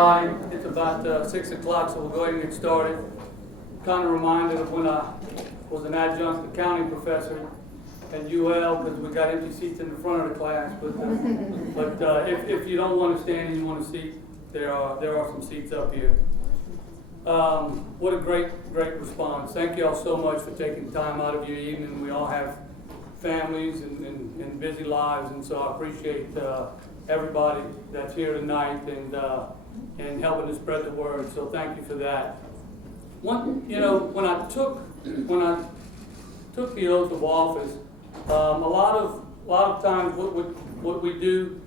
everybody. It's about 6 o'clock, so we'll go ahead and get started. Kind of reminded of when I was an adjunct accounting professor at UL, because we got empty seats in the front of the class. But if you don't want to stand and you want a seat, there are some seats up here. What a great response. Thank you all so much for taking time out of your evening. We all have families and busy lives, and so I appreciate everybody that's here tonight and helping to spread the word. So thank you for that. When I took the oath of office, a lot of times what we do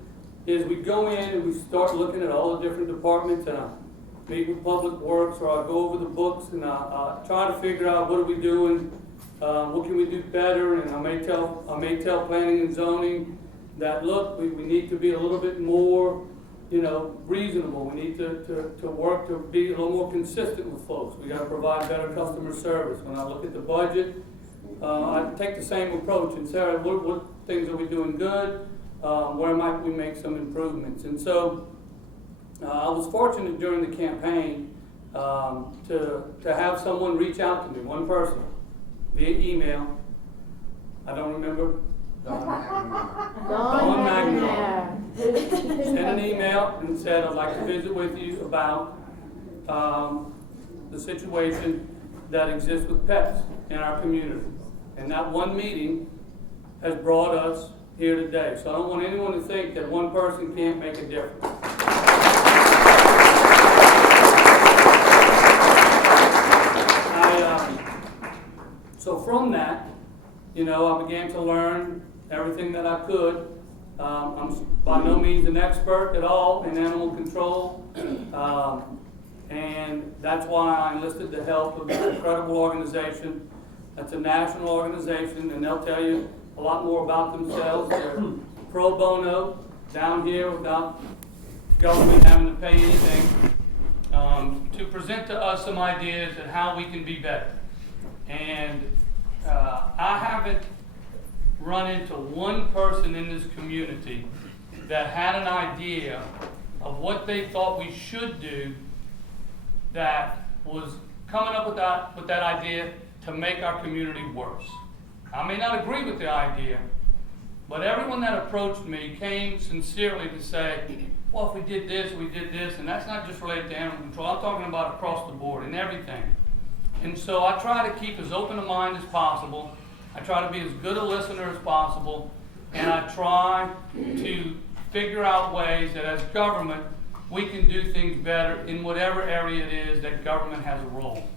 is we go in and we start looking at all the different departments, and I meet with Public Works, or I go over the books and I try to figure out what are we doing, what can we do better, and I may tell planning and zoning that look, we need to be a little bit more reasonable. We need to work to be a little more consistent with folks. We got to provide better customer service. When I look at the budget, I take the same approach and say, all right, what things are we doing good? Where might we make some improvements? And so I was fortunate during the campaign to have someone reach out to me, one person, via email. I don't remember. Dawn Magnar. Sent an email and said, I'd like to visit with you about the situation that exists with pets in our community. And that one meeting has brought us here today. So I don't want anyone to think that one person can't make a difference. So from that, I began to learn everything that I could. I'm by no means an expert at all in animal control, and that's why I enlisted the help of this incredible organization. That's a national organization, and they'll tell you a lot more about themselves. They're pro bono, down here without government having to pay anything, to present to us some ideas on how we can be better. And I haven't run into one person in this community that had an idea of what they thought we should do that was coming up with that idea to make our community worse. I may not agree with the idea, but everyone that approached me came sincerely to say, well, if we did this, and that's not just related to animal control. I'm talking about across the board and everything. And so I try to keep as open a mind as possible. I try to be as good a listener as possible, and I try to figure out ways that as government, we can do things better in whatever area it is that government has a role.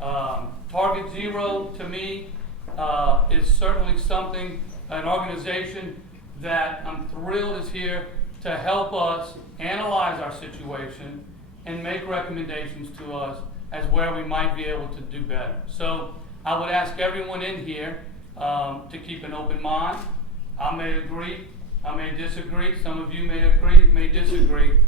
Target Zero, to me, is certainly something, an organization that I'm thrilled is here to help us analyze our situation and make recommendations to us as where we might be able to do better. So I would ask everyone in here to keep an open mind. I may agree, I may disagree, some of you may agree, may disagree,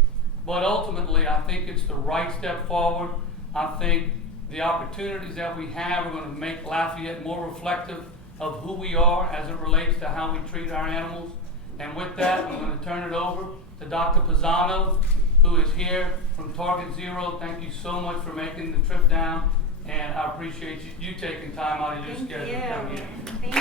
but ultimately I think it's the right step forward. I think the opportunities that we have are going to make Lafayette more reflective of who we are as it relates to how we treat our animals. And with that, I'm going to turn it over to Dr. Pisano, who is here from Target Zero. Thank you so much for making the trip down. And I appreciate you taking time out of your schedule to come here. Thank you.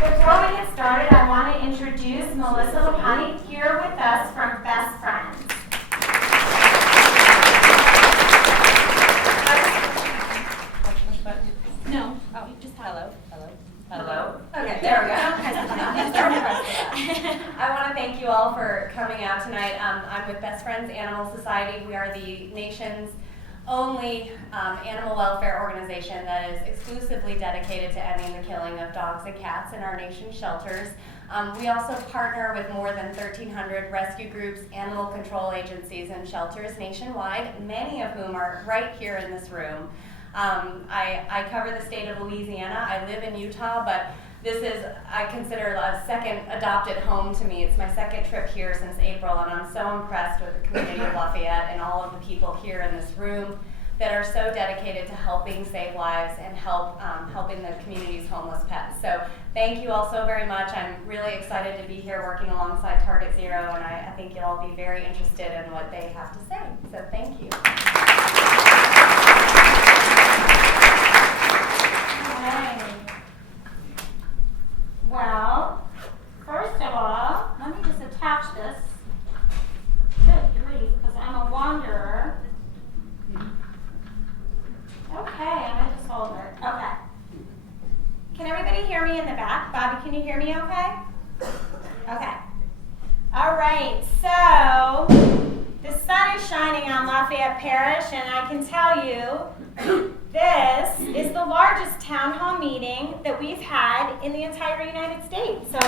Before we get started, I want to introduce Melissa Lapani here with us from Best Friends. No. Oh, just hello. Hello. Okay, there we go. I want to thank you all for coming out tonight. I'm with Best Friends Animal Society. We are the nation's only animal welfare organization that is exclusively dedicated to ending the killing of dogs and cats in our nation's shelters. We also partner with more than 1,300 rescue groups, animal control agencies, and shelters nationwide, many of whom are right here in this room. I cover the state of Louisiana. I live in Utah, but this is, I consider a second adopted home to me. It's my second trip here since April, and I'm so impressed with the community of Lafayette and all of the people here in this room. that are so dedicated to helping save lives and helping the community's homeless pets. So thank you all so very much. I'm really excited to be here working alongside Target Zero, and I think you'll all be very interested in what they have to say. So thank you. Okay. Well, first of all, let me just attach this. Good grief, because I'm a wanderer. Okay, I'm gonna just hold her. Okay. Can everybody hear me in the back? Bobby, can you hear me okay? Okay. All right, so the sun is shining on Lafayette Parish, and I can tell you this is the largest town hall meeting that we've had in the entire United States. So,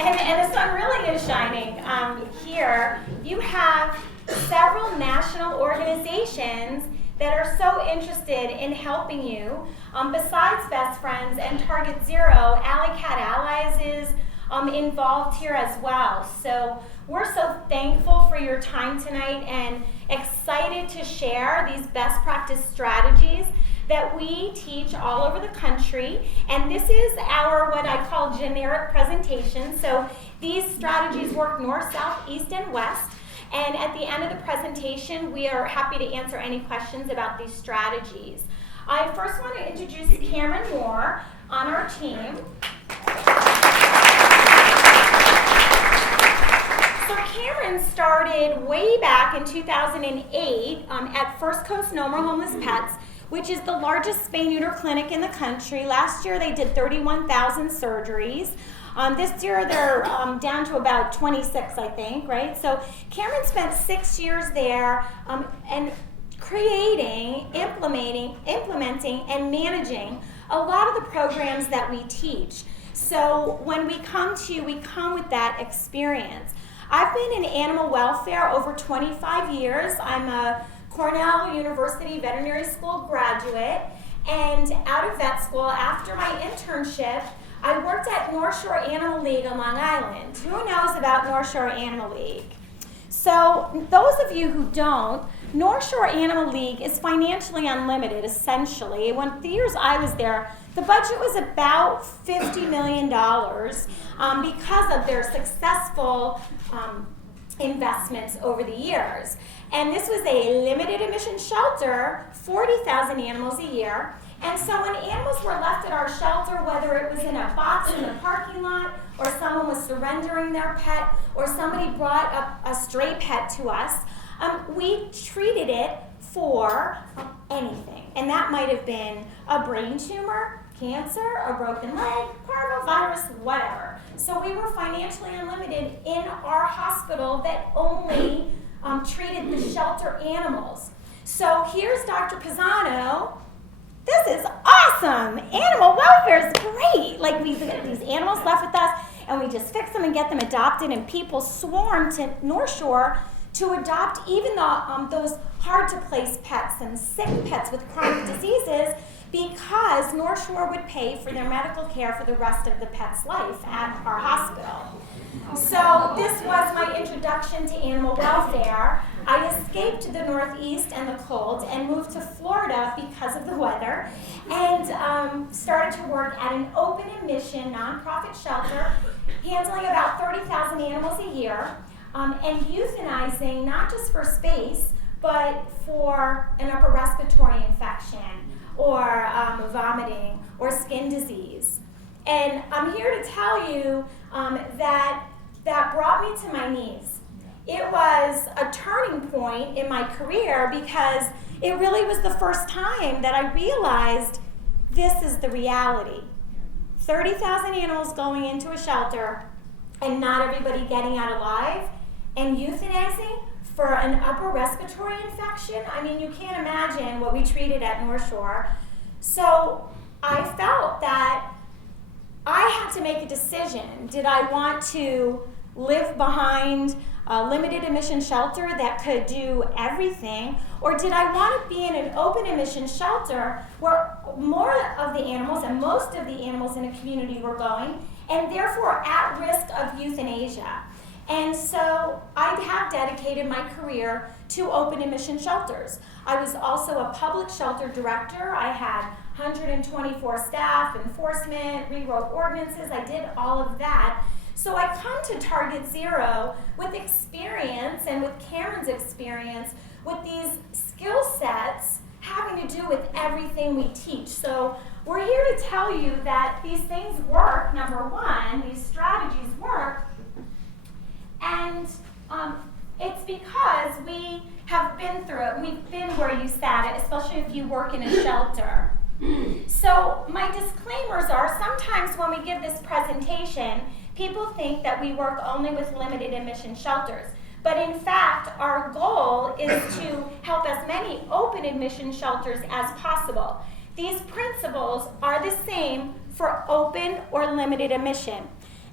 and the sun really is shining here. You have several national organizations that are so interested in helping you. Besides Best Friends and Target Zero, Alley Cat Allies is involved here as well. So we're so thankful for your time tonight and excited to share these best practice strategies that we teach all over the country. And this is our, what I call, generic presentation. So these strategies work north, south, east, and west. And at the end of the presentation, we are happy to answer any questions about these strategies. I first want to introduce Cameron Moore on our team. So Cameron started way back in 2008 at First Coast No More Homeless Pets, which is the largest spay-neuter clinic in the country. Last year they did 31,000 surgeries. This year they're down to about 26, I think, right? So Cameron spent 6 years there and creating, implementing, and managing a lot of the programs that we teach. So when we come to you, we come with that experience. I've been in animal welfare over 25 years. I'm a Cornell University Veterinary School graduate, and out of vet school, after my internship, I worked at North Shore Animal League on Long Island. Who knows about North Shore Animal League? So those of you who don't, North Shore Animal League is financially unlimited, essentially. When the years I was there, the budget was about $50 million because of their successful investments over the years. And this was a limited admission shelter, 40,000 animals a year. And so when animals were left at our shelter, whether it was in a box in the parking lot, or someone was surrendering their pet, or somebody brought up a stray pet to us, we treated it for anything. And that might have been a brain tumor, cancer, a broken leg, parvovirus, whatever. So we were financially unlimited in our hospital that only treated the shelter animals. So here's Dr. Pisano. This is awesome. Animal welfare is great. Like we get these animals left with us, and we just fix them and get them adopted, and people swarm to North Shore to adopt even those hard-to-place pets and sick pets with chronic diseases, because North Shore would pay for their medical care for the rest of the pet's life at our hospital. So this was my introduction to animal welfare. I escaped the Northeast and the cold and moved to Florida because of the weather, and started to work at an open admission nonprofit shelter, handling about 30,000 animals a year, and euthanizing not just for space, but for an upper respiratory infection, or vomiting, or skin disease. And I'm here to tell you that brought me to my knees. It was a turning point in my career because it really was the first time that I realized this is the reality. 30,000 animals going into a shelter and not everybody getting out alive, and euthanizing for an upper respiratory infection. I mean, you can't imagine what we treated at North Shore. So I felt that I had to make a decision. Did I want to live behind a limited admission shelter that could do everything, or did I want to be in an open admission shelter where more of the animals and most of the animals in a community were going, and therefore at risk of euthanasia? And so I have dedicated my career to open admission shelters. I was also a public shelter director. I had 124 staff, enforcement, rewrote ordinances. I did all of that. So I come to Target Zero with experience and with Karen's experience with these skill sets having to do with everything we teach. So we're here to tell you that these things work, number one, these strategies work, and it's because we have been through it. We've been where you sat, especially if you work in a shelter. So my disclaimers are, sometimes when we give this presentation, people think that we work only with limited admission shelters. But in fact, our goal is to help as many open admission shelters as possible. These principles are the same for open or limited admission.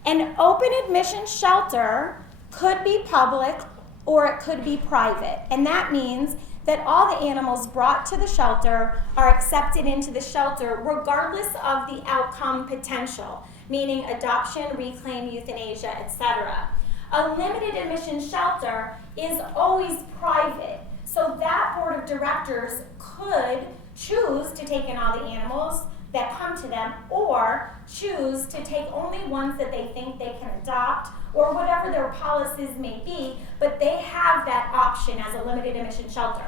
An open admission shelter could be public or it could be private. And that means that all the animals brought to the shelter are accepted into the shelter regardless of the outcome potential, meaning adoption, reclaim, euthanasia, etc. A limited admission shelter is always private, so that board of directors could choose to take in all the animals that come to them, or choose to take only ones that they think they can adopt, or whatever their policies may be, but they have that option as a limited admission shelter.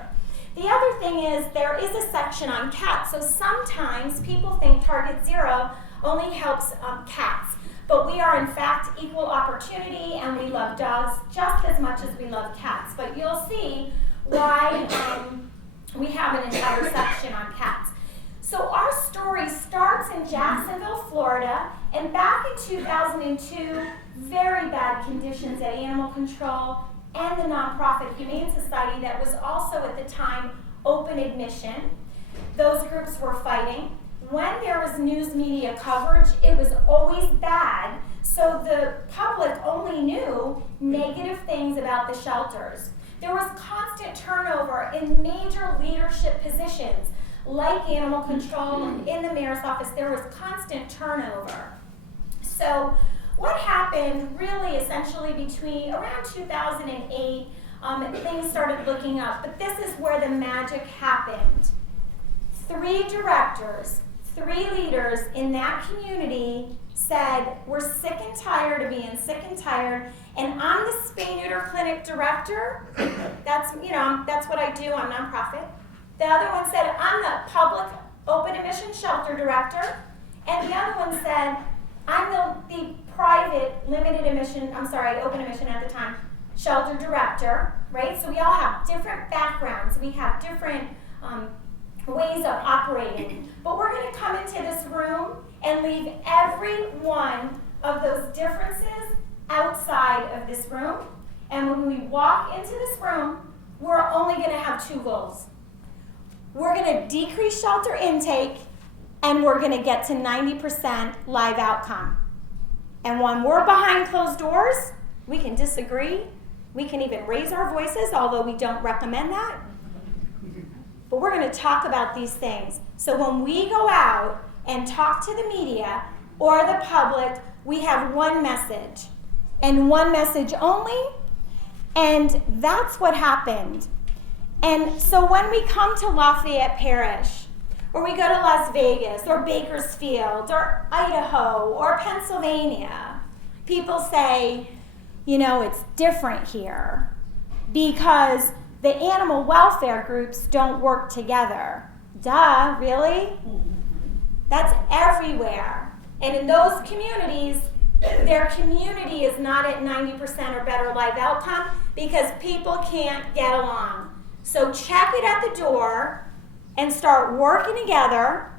The other thing is there is a section on cats, so sometimes people think Target Zero only helps cats. But we are in fact equal opportunity, and we love dogs just as much as we love cats. But you'll see why we have an entire section on cats. So our story starts in Jacksonville, Florida, and back in 2002, very bad conditions at Animal Control and the nonprofit Humane Society that was also at the time open admission. Those groups were fighting. When there was news media coverage, it was always bad, so the public only knew negative things about the shelters. There was constant turnover in major leadership positions, like animal control, and in the mayor's office, there was constant turnover. So what happened really essentially between around 2008, things started looking up, but this is where the magic happened. 3 directors, 3 leaders in that community said, we're sick and tired of being sick and tired, and I'm the spay-neuter clinic director. That's what I do, I'm nonprofit. The other one said, I'm the public open admission shelter director. And the other one said, I'm the private open admission at the time, shelter director, right? So we all have different backgrounds. We have different ways of operating. But we're going to come into this room and leave every one of those differences outside of this room. And when we walk into this room, we're only going to have 2 goals. We're going to decrease shelter intake, and we're going to get to 90% live outcome. And when we're behind closed doors, we can disagree. We can even raise our voices, although we don't recommend that. But we're going to talk about these things. So when we go out and talk to the media or the public, we have one message, and one message only, and that's what happened. And so when we come to Lafayette Parish, or we go to Las Vegas, or Bakersfield, or Idaho, or Pennsylvania, people say, it's different here because the animal welfare groups don't work together. Duh, really? That's everywhere. And in those communities, their community is not at 90% or better life outcome because people can't get along. So check it at the door and start working together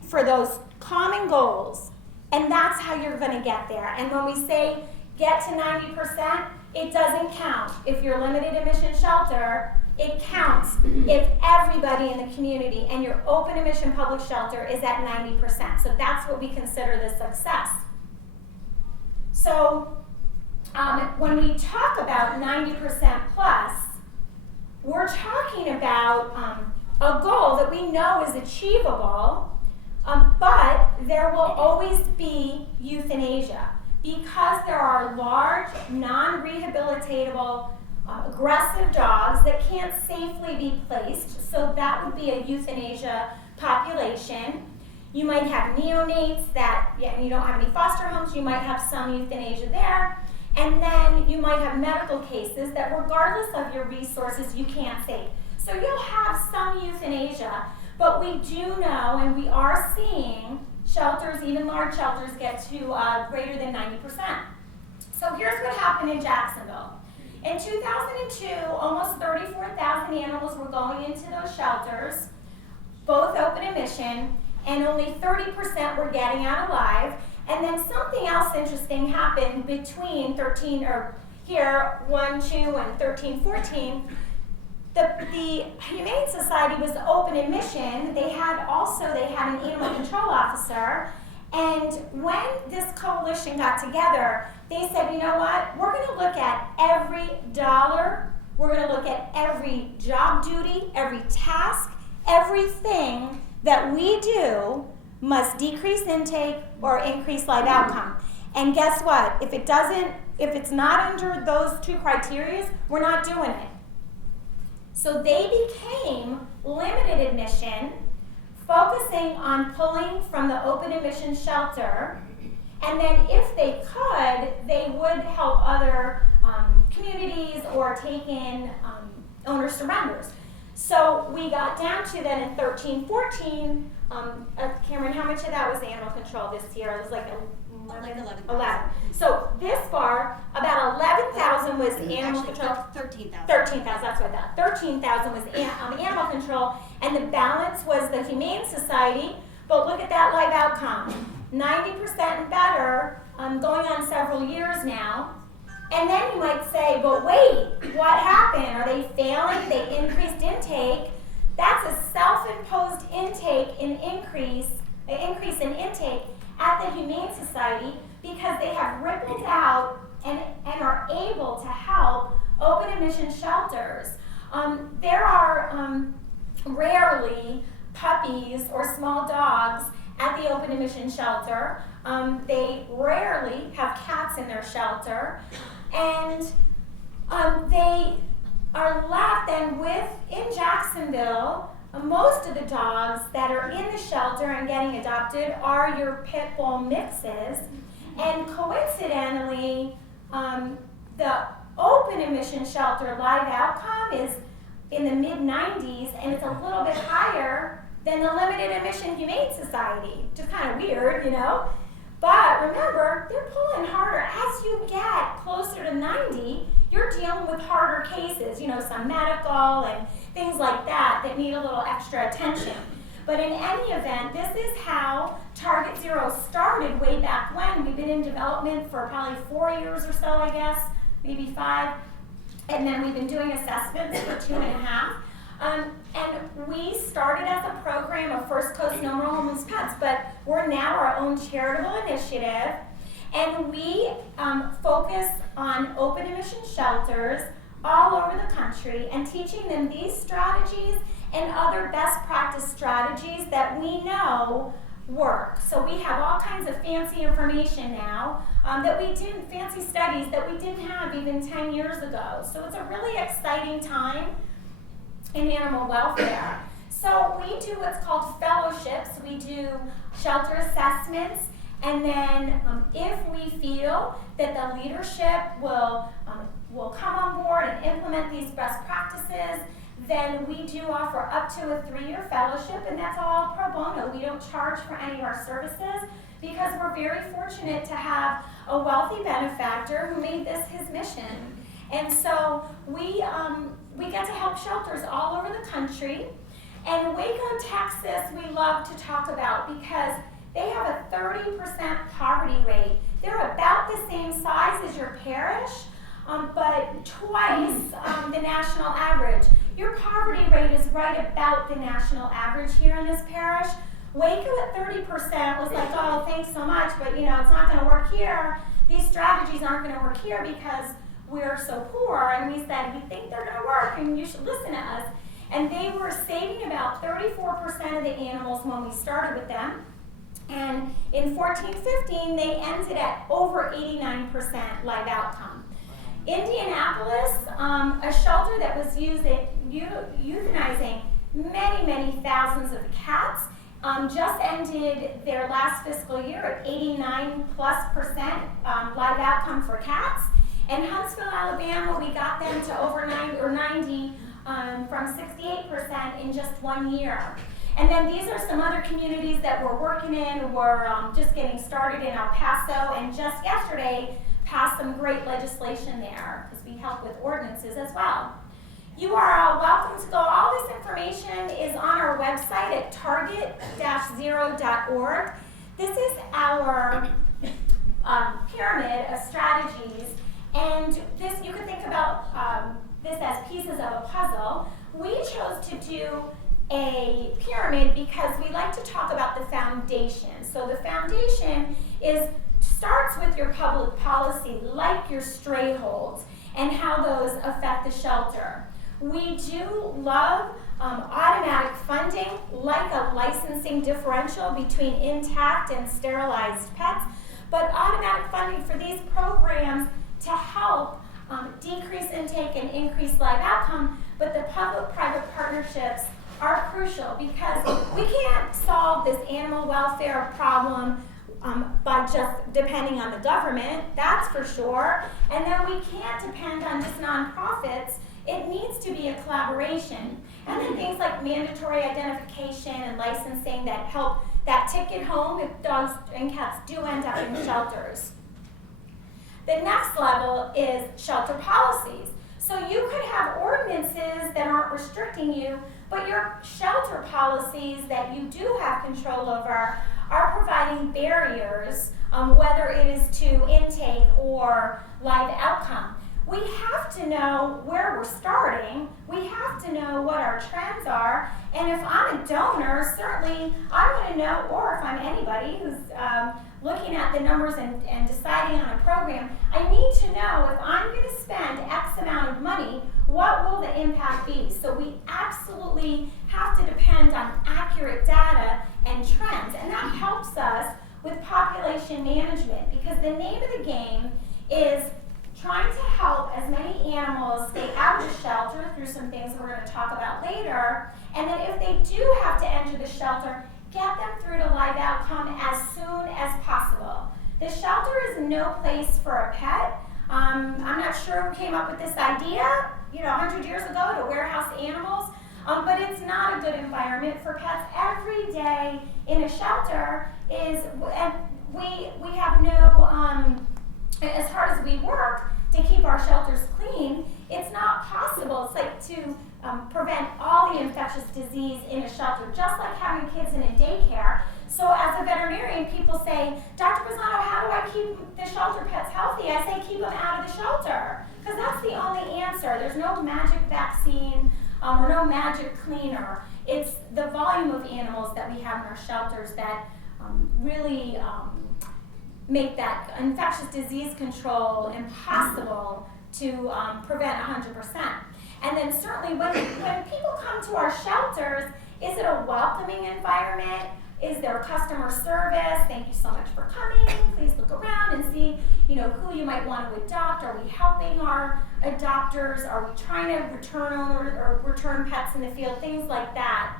for those common goals. And that's how you're going to get there. And when we say get to 90%, it doesn't count. If you're limited admission shelter, it counts if everybody in the community and your open admission public shelter is at 90%. So that's what we consider the success. So when we talk about 90% plus, we're talking about a goal that we know is achievable, but there will always be euthanasia. because there are large, non-rehabilitatable, aggressive dogs that can't safely be placed, so that would be a euthanasia population. You might have neonates that, you don't have any foster homes, you might have some euthanasia there, and then you might have medical cases that regardless of your resources, you can't save. So you'll have some euthanasia, but we do know, and we are seeing shelters, even large shelters, get to greater than 90%. So here's what happened in Jacksonville. In 2002, almost 34,000 animals were going into those shelters, both open admission, and only 30% were getting out alive. And then something else interesting happened between 1, 2, and 13, 14. The Humane Society was open admission. They had an animal control officer. And when this coalition got together, they said, you know what? We're going to look at every dollar. We're going to look at every job duty, every task, everything that we do must decrease intake or increase live outcome. And guess what? If it's not under those two criteria, we're not doing it. So they became limited admission, focusing on pulling from the open admission shelter, and then if they could, they would help other communities or take in owner surrenders. So we got down to then in 13, 14, Cameron, how much of that was animal control this year? It was like 11. So this far, about 11,000 was animal control. 13,000. 13,000, that's what I thought. 13,000 was animal control, and the balance was the Humane Society. But look at that live outcome. 90% and better, going on several years now. And then you might say, but wait, what happened? Are they failing? They increased intake. That's a self-imposed increase in intake at the Humane Society because they have rippled out and are able to help open admission shelters. There are rarely puppies or small dogs at the open admission shelter. They rarely have cats in their shelter. And they are left then in Jacksonville, most of the dogs that are in the shelter and getting adopted are your pit bull mixes. And coincidentally, the open admission shelter live outcome is in the mid-90s, and it's a little bit higher than the limited admission Humane Society. Just kind of weird, you know? But remember, they're pulling harder. As you get closer to 90, you're dealing with harder cases, some medical and things like that need a little extra attention. But in any event, this is how Target Zero started way back when. We've been in development for probably 4 years or so, I guess, maybe 5. And then we've been doing assessments for 2.5. And we started as a program of First Coast No More Homeless Pets, but we're now our own charitable initiative, and we focus on open admission shelters all over the country and teaching them these strategies and other best practice strategies that we know work. So we have all kinds of fancy information now fancy studies that we didn't have even 10 years ago. So it's a really exciting time in animal welfare. So we do what's called fellowships. We do shelter assessments, and then if we feel that the leadership will come on board and implement these best practices, then we do offer up to a 3-year fellowship, and that's all pro bono. We don't charge for any of our services because we're very fortunate to have a wealthy benefactor who made this his mission. And so we get to help shelters all over the country. And Waco, Texas, we love to talk about because they have a 30% poverty rate. They're about the same size as your parish, but twice the national average. Your poverty rate is right about the national average here in this parish. Waco at 30% was like, oh, thanks so much, but it's not going to work here. These strategies aren't going to work here because we're so poor. And we said, we think they're going to work, and you should listen to us. And they were saving about 34% of the animals when we started with them. And in 14-15, they ended at over 89% live outcome. Indianapolis, a shelter that was euthanizing many thousands of cats, just ended their last fiscal year at 89+% live outcome for cats. And Huntsville, Alabama, we got them to over 90 from 68% in just 1 year. And then these are some other communities that we're working in. We're just getting started in El Paso, and just yesterday passed some great legislation there because we help with ordinances as well. You are welcome to go. All this information is on our website at target-0.org. This is our pyramid of strategies, and this you could think about this as pieces of a puzzle. We chose to do a pyramid because we like to talk about the foundation. So the foundation starts with your public policy, like your stray holds, and how those affect the shelter. We do love automatic funding, like a licensing differential between intact and sterilized pets, but automatic funding for these programs to help decrease intake and increase live outcome. But the public-private partnerships are crucial because we can't solve this animal welfare problem by just depending on the government, that's for sure. And then we can't depend on just nonprofits. It needs to be a collaboration. And then things like mandatory identification and licensing that help that ticket home if dogs and cats do end up in shelters. The next level is shelter policies. So you could have ordinances that aren't restricting you, but your shelter policies that you do have control over are providing barriers, whether it is to intake or live outcome. We have to know where we're starting. We have to know what our trends are. And if I'm a donor, certainly I want to know, or if I'm anybody who's looking at the numbers and deciding on a program, I need to know if I'm going to spend X amount of money, what will the impact be? So we absolutely have to depend on accurate data and trends. And that helps us with population management because the name of the game is trying to help as many animals stay out of the shelter through some things that we're going to talk about later, and then if they do have to enter the shelter, get them through to live outcome as soon as possible. The shelter is no place for a pet. I'm not sure who came up with this idea, 100 years ago to warehouse animals, but it's not a good environment for pets. Every day in a shelter is, and we have no, as hard as we work to keep our shelters clean, it's not possible. It's like to prevent all the infectious disease in a shelter, just like having kids in a daycare. So as a veterinarian, people say, Dr. Pisano, how do I keep the shelter pets healthy? I say keep them out of the shelter, because that's the only answer. There's no magic vaccine or no magic cleaner. It's the volume of animals that we have in our shelters that really make that infectious disease control impossible to prevent 100%. And then certainly when people come to our shelters, is it a welcoming environment? Is there customer service? Thank you so much for coming. Please look around and see, who you might want to adopt. Are we helping our adopters? Are we trying to return owners or return pets in the field? Things like that.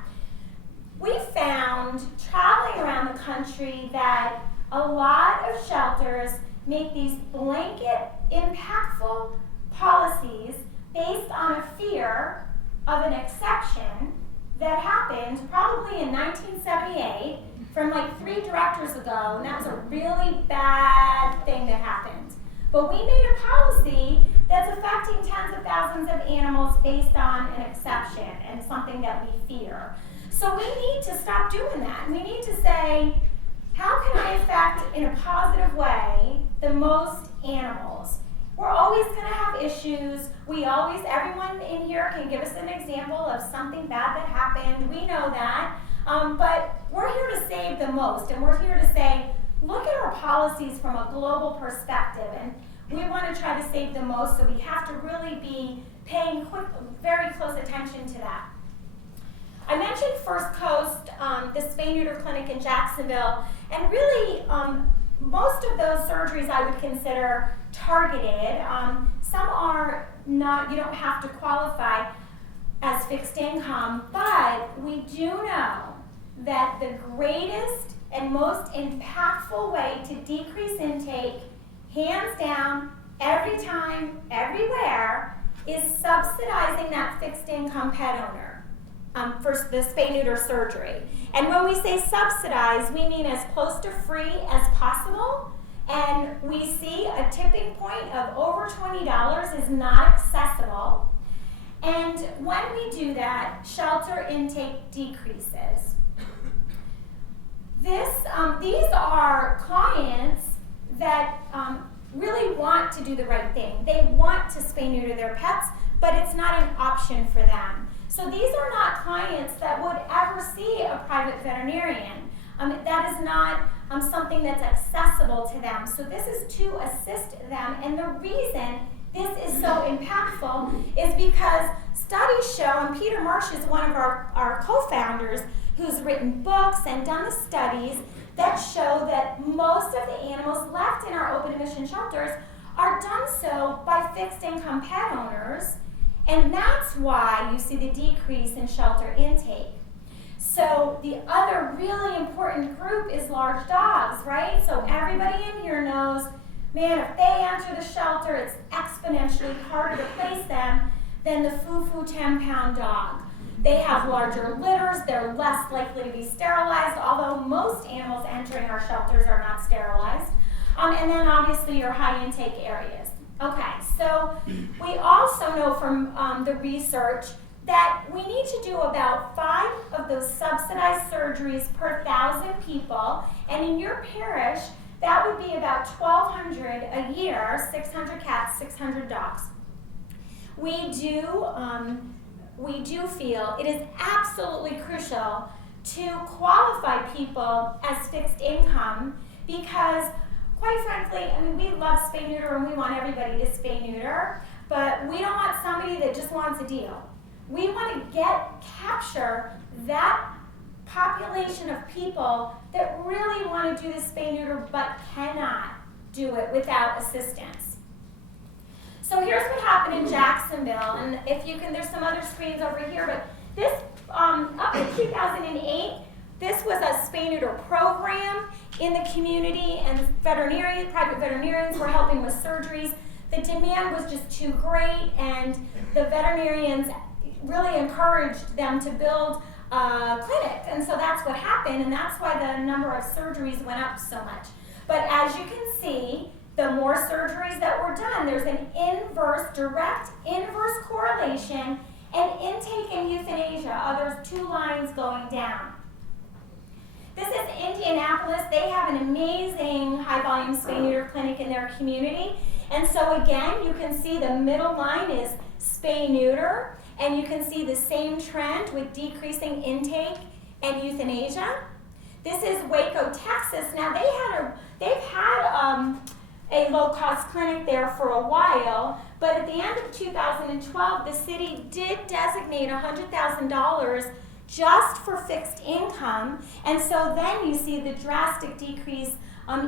We found traveling around the country that a lot of shelters make these blanket, impactful policies based on a fear of an exception that happened probably in 1978 from like 3 directors ago, and that was a really bad thing that happened. But we made a policy that's affecting tens of thousands of animals based on an exception and something that we fear. So we need to stop doing that. We need to say, how can I affect in a positive way the most animals? We're always going to have issues. Everyone in here can give us an example of something bad that happened. We know that. But we're here to save the most. And we're here to say, look at our policies from a global perspective. And we want to try to save the most, so we have to really be paying very close attention to that. I mentioned First Coast, the spay neuter clinic in Jacksonville, and really most of those surgeries I would consider targeted. Some are not, you don't have to qualify as fixed income, but we do know that the greatest and most impactful way to decrease intake, hands down, every time, everywhere, is subsidizing that fixed income pet owner for the spay neuter surgery. And when we say subsidize, we mean as close to free as possible. And we see a tipping point of over $20 is not accessible. And when we do that, shelter intake decreases. These are clients that really want to do the right thing. They want to spay neuter their pets, but it's not an option for them. So these are not clients that would ever see a private veterinarian. That is not something that's accessible to them. So this is to assist them. And the reason this is so impactful is because studies show, and Peter Marsh is one of our co-founders who's written books and done the studies that show that most of the animals left in our open admission shelters are done so by fixed income pet owners, and that's why you see the decrease in shelter intake. So the other really important group is large dogs, right? So everybody in here knows, man, if they enter the shelter, it's exponentially harder to place them than the foo-foo 10-pound dog. They have larger litters, they're less likely to be sterilized, although most animals entering our shelters are not sterilized. And then obviously your high intake areas. Okay, so we also know from the research that we need to do about 5 of those subsidized surgeries per 1,000 people, and in your parish, that would be about 1,200 a year, 600 cats, 600 dogs. We do feel it is absolutely crucial to qualify people as fixed income because, quite frankly, I mean, we love spay neuter and we want everybody to spay neuter, but we don't want somebody that just wants a deal. We want to capture that population of people that really want to do the spay neuter but cannot do it without assistance. So here's what happened in Jacksonville, and if you can, there's some other screens over here, but this, up in 2008, this was a spay neuter program in the community, and private veterinarians were helping with surgeries. The demand was just too great, and the veterinarians really encouraged them to build a clinic, and so that's what happened, and that's why the number of surgeries went up so much. But as you can see, the more surgeries that were done, there's an direct inverse correlation, and intake and euthanasia, there's 2 lines going down. This is Indianapolis. They have an amazing high-volume spay neuter clinic in their community, and so again, you can see the middle line is spay neuter, and you can see the same trend with decreasing intake and euthanasia. This is Waco, Texas. Now they've had a low-cost clinic there for a while, but at the end of 2012, the city did designate $100,000 just for fixed income, and so then you see the drastic decrease,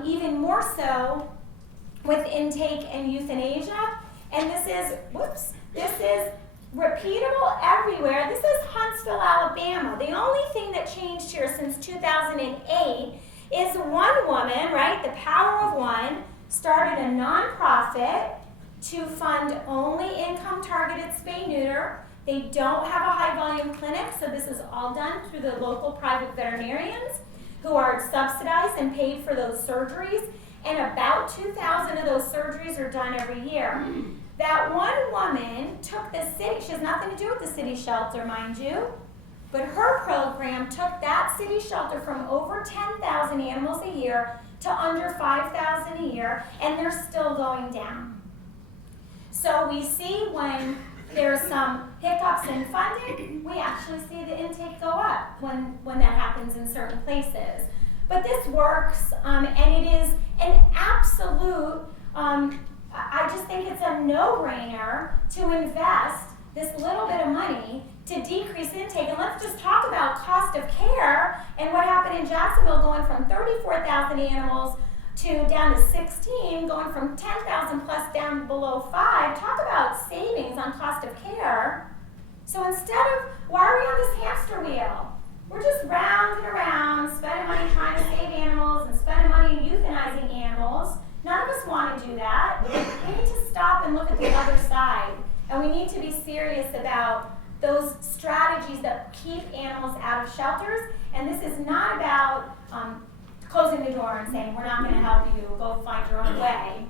even more so with intake and euthanasia. And this is repeatable everywhere. This is Huntsville, Alabama. The only thing that changed here since 2008 is one woman, right, the power of one, started a nonprofit to fund only income-targeted spay neuter. They don't have a high-volume clinic, so this is all done through the local private veterinarians who are subsidized and paid for those surgeries, and about 2,000 of those surgeries are done every year. That one woman took the city, she has nothing to do with the city shelter, mind you, but her program took that city shelter from over 10,000 animals a year to under 5,000 a year, and they're still going down. So we see when there's some hiccups in funding, we actually see the intake go up when that happens in certain places. But this works, and it is an absolute, I just think it's a no-brainer to invest this little bit of money to decrease intake. And let's just talk about cost of care and what happened in Jacksonville, going from 34,000 animals to down to 16, going from 10,000 plus down below 5. Talk about savings on cost of care. So instead of, why are we on this hamster wheel? We're just round and around, spending money trying to save animals and spending money euthanizing animals. None of us want to do that. We need to stop and look at the other side. And we need to be serious about those strategies that keep animals out of shelters. And this is not about closing the door and saying, we're not going to help you, go find your own way.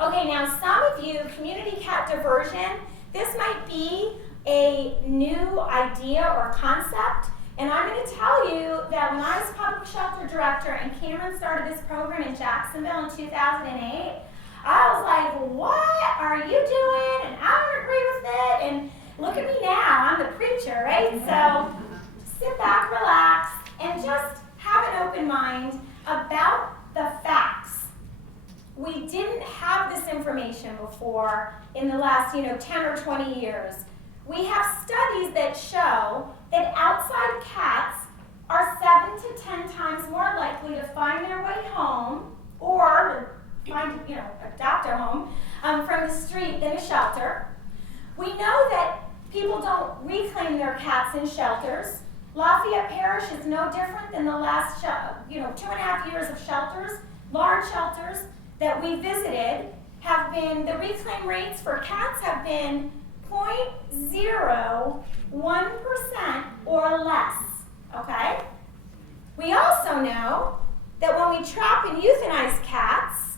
Okay, now some of you, community cat diversion, this might be a new idea or concept. And I'm going to tell you that when I was public shelter director and Cameron started this program in Jacksonville in 2008, I was like, what are you doing? And I don't agree with it. And look at me now, I'm the preacher, right? So sit back, relax, and just have an open mind about the facts. We didn't have this information before in the last, 10 or 20 years. We have studies that show that outside cats are 7 to 10 times more likely to find their way home or find, adopt a home from the street than a shelter. We know that people don't reclaim their cats in shelters. Lafayette Parish is no different than the last, 2.5 years of shelters, large shelters that we visited have been, the reclaim rates for cats have been 0.01% or less, okay? We also know that when we trap and euthanize cats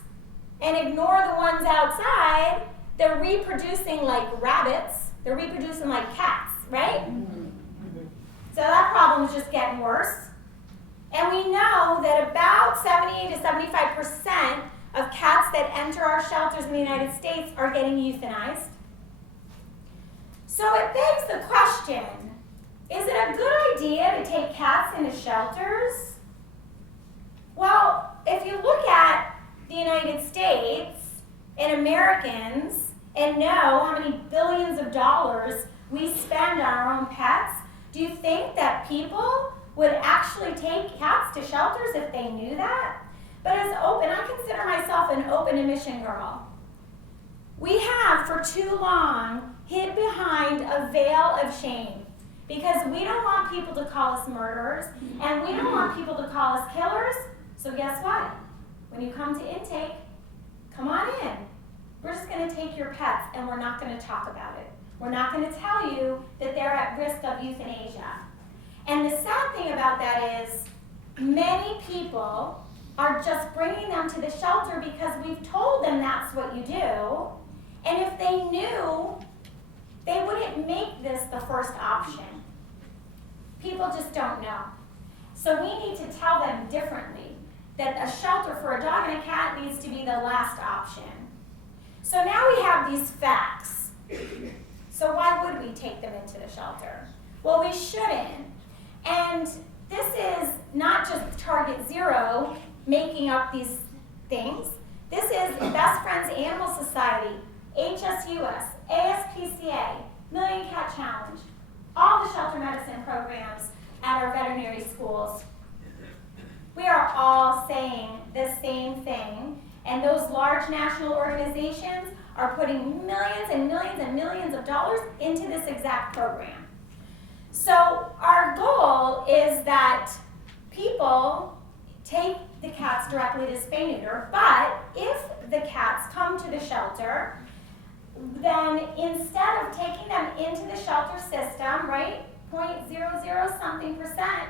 and ignore the ones outside, they're reproducing like rabbits, they're reproducing like cats, right? So that problem is just getting worse. And we know that about 70 to 75% of cats that enter our shelters in the United States are getting euthanized. So it begs the question, is it a good idea to take cats into shelters? Well, if you look at the United States and Americans and know how many billions of dollars we spend on our own pets, do you think that people would actually take cats to shelters if they knew that? But as open, I consider myself an open admission girl. We have for too long hid behind a veil of shame because we don't want people to call us murderers and we don't want people to call us killers. So guess what? When you come to intake, come on in. We're just going to take your pets and we're not going to talk about it. We're not going to tell you that they're at risk of euthanasia. And the sad thing about that is many people are just bringing them to the shelter because we've told them that's what you do. And if they knew, they wouldn't make this the first option. People just don't know. So we need to tell them differently that a shelter for a dog and a cat needs to be the last option. So now we have these facts. So why would we take them into the shelter? Well, we shouldn't. And this is not just Target Zero making up these things. This is Best Friends Animal Society, HSUS, ASPCA, Million Cat Challenge, all the shelter medicine programs at our veterinary schools. We are all saying the same thing, and those large national organizations are putting millions and millions and millions of dollars into this exact program. So our goal is that people take the cats directly to spay neuter, but if the cats come to the shelter, then instead of taking them into the shelter system, right, 0.00 something percent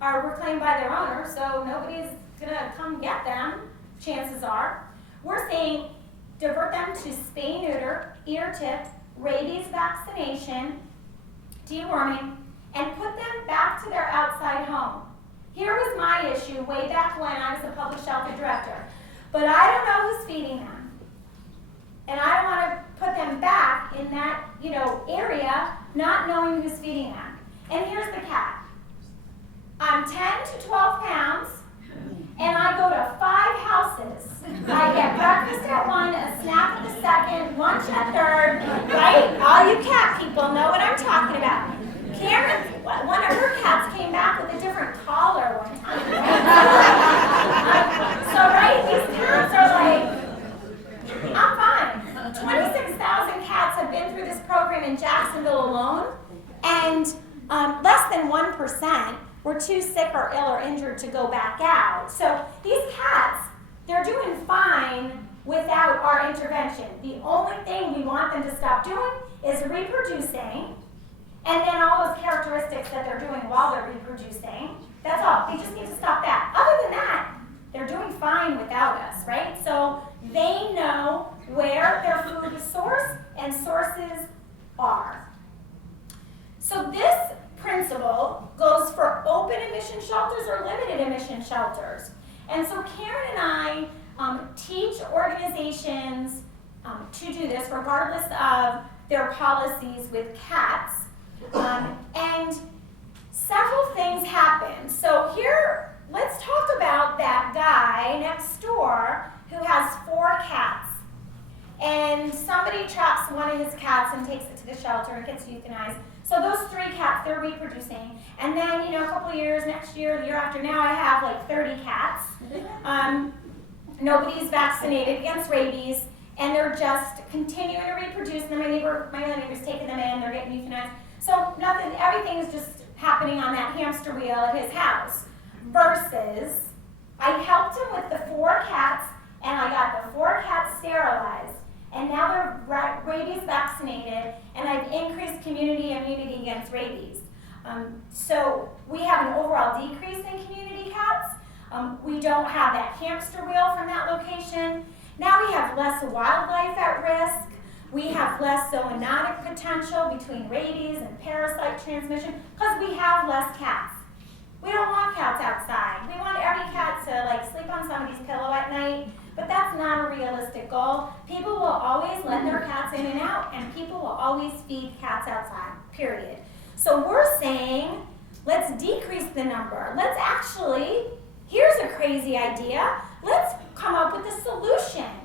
are reclaimed by their owner, so nobody's gonna come get them, chances are. We're saying divert them to spay neuter, ear tip, rabies vaccination, deworming, and put them back to their outside home. Here was my issue way back when I was a public shelter director. But I don't know who's feeding them. And I don't want to put them back in that, area not knowing who's feeding them. And here's the cat. I'm 10 to 12 pounds, and I go to 5 houses. I get breakfast at 1, a snack at the 2nd, lunch at 3rd, right? All you cat people know what I'm I'm talking about. Cameron, one of her cats came back with a different collar one time. So, right, these cats are like, I'm fine. 26,000 cats have been through this program in Jacksonville alone, and less than 1% were too sick or ill or injured to go back out. So these cats, they're doing fine without our intervention. The only thing we want them to stop doing is reproducing, and then all those characteristics that they're doing while they're reproducing. That's all. They just need to stop that. Other than that, they're doing fine without us, right? So they know where their food is sourced and sources are. So this principle goes for open emission shelters or limited emission shelters. And so Karen and I teach organizations to do this regardless of their policies with cats. And several things happen. So here, let's talk about that guy next door who has 4 cats. And somebody traps one of his cats and takes it to the shelter and gets euthanized. So those 3 cats, they're reproducing. And then, a couple of years, next year, the year after now, I have like 30 cats. Nobody's vaccinated against rabies, and they're just continuing to reproduce. And then my other neighbor's taking them in, they're getting euthanized. So everything is just happening on that hamster wheel at his house. Versus, I helped him with the 4 cats, and I got the 4 cats sterilized. And now they're rabies vaccinated, and I've increased community immunity against rabies. So we have an overall decrease in community cats. We don't have that hamster wheel from that location. Now we have less wildlife at risk. We have less zoonotic potential between rabies and parasite transmission because we have less cats. We don't want cats outside. We want every cat to sleep on somebody's pillow at night, but that's not a realistic goal. People will always let their cats in and out, and people will always feed cats outside, period. So we're saying, let's decrease the number. Let's actually, here's a crazy idea, let's come up with a solution.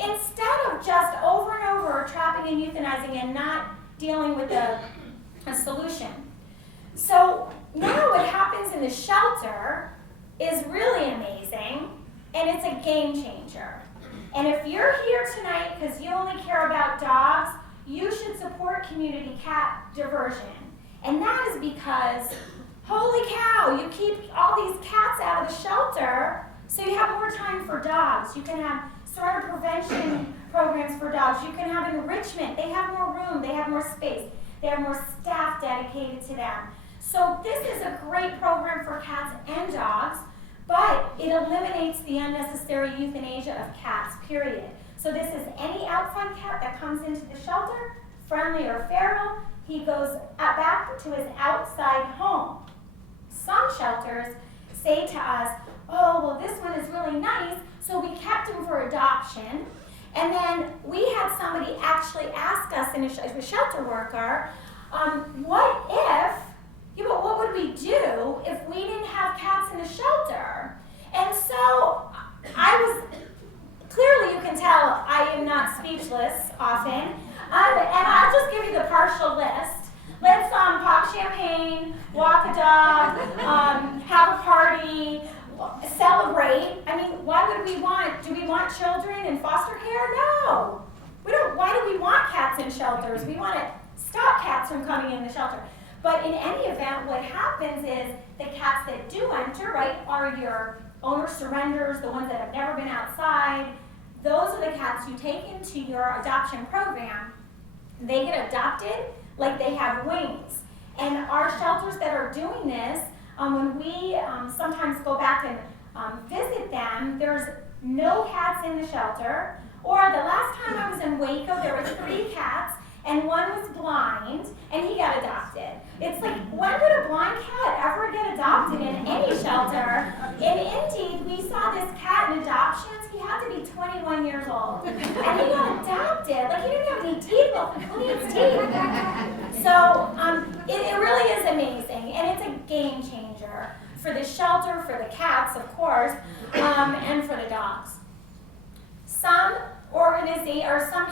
Instead of just over and over trapping and euthanizing and not dealing with a solution. So now what happens in the shelter is really amazing, and it's a game changer. And if you're here tonight because you only care about dogs, you should support community cat diversion. And that is because, holy cow, you keep all these cats out of the shelter, so you have more time for dogs. You can have starter prevention programs for dogs. You can have enrichment. They have more room. They have more space. They have more staff dedicated to them. So this is a great program for cats and dogs, but it eliminates the unnecessary euthanasia of cats, period. So this is any outside cat that comes into the shelter, friendly or feral, he goes back to his outside home. Some shelters say to us, oh, well, this one is really nice, so we kept him for adoption. And then we had somebody actually ask us, a shelter worker, what would we do if we didn't have cats in the shelter? And so clearly you can tell I am not speechless often, and I'll just give you the partial list. Let's pop champagne, walk a dog, have a party, celebrate. I mean, do we want children in foster care? No. We don't. Why do we want cats in shelters? We want to stop cats from coming in the shelter. But in any event, what happens is the cats that do enter, right, are your owner surrenders, the ones that have never been outside. Those are the cats you take into your adoption program. They get adopted like they have wings. And our shelters that are doing this, when we sometimes go back and visit them, there's no cats in the shelter. Or the last time I was in Waco, there were 3 cats, and one was blind, and he got adopted. It's like, when would a blind cat ever get adopted in any shelter? In Indy, we saw this cat in adoptions. He had to be 21 years old, and he got adopted. Like, he didn't have any teeth, well, he needs teeth. So it really is amazing, and it's a game changer for the shelter, for the cats, of course, and for the dogs. Some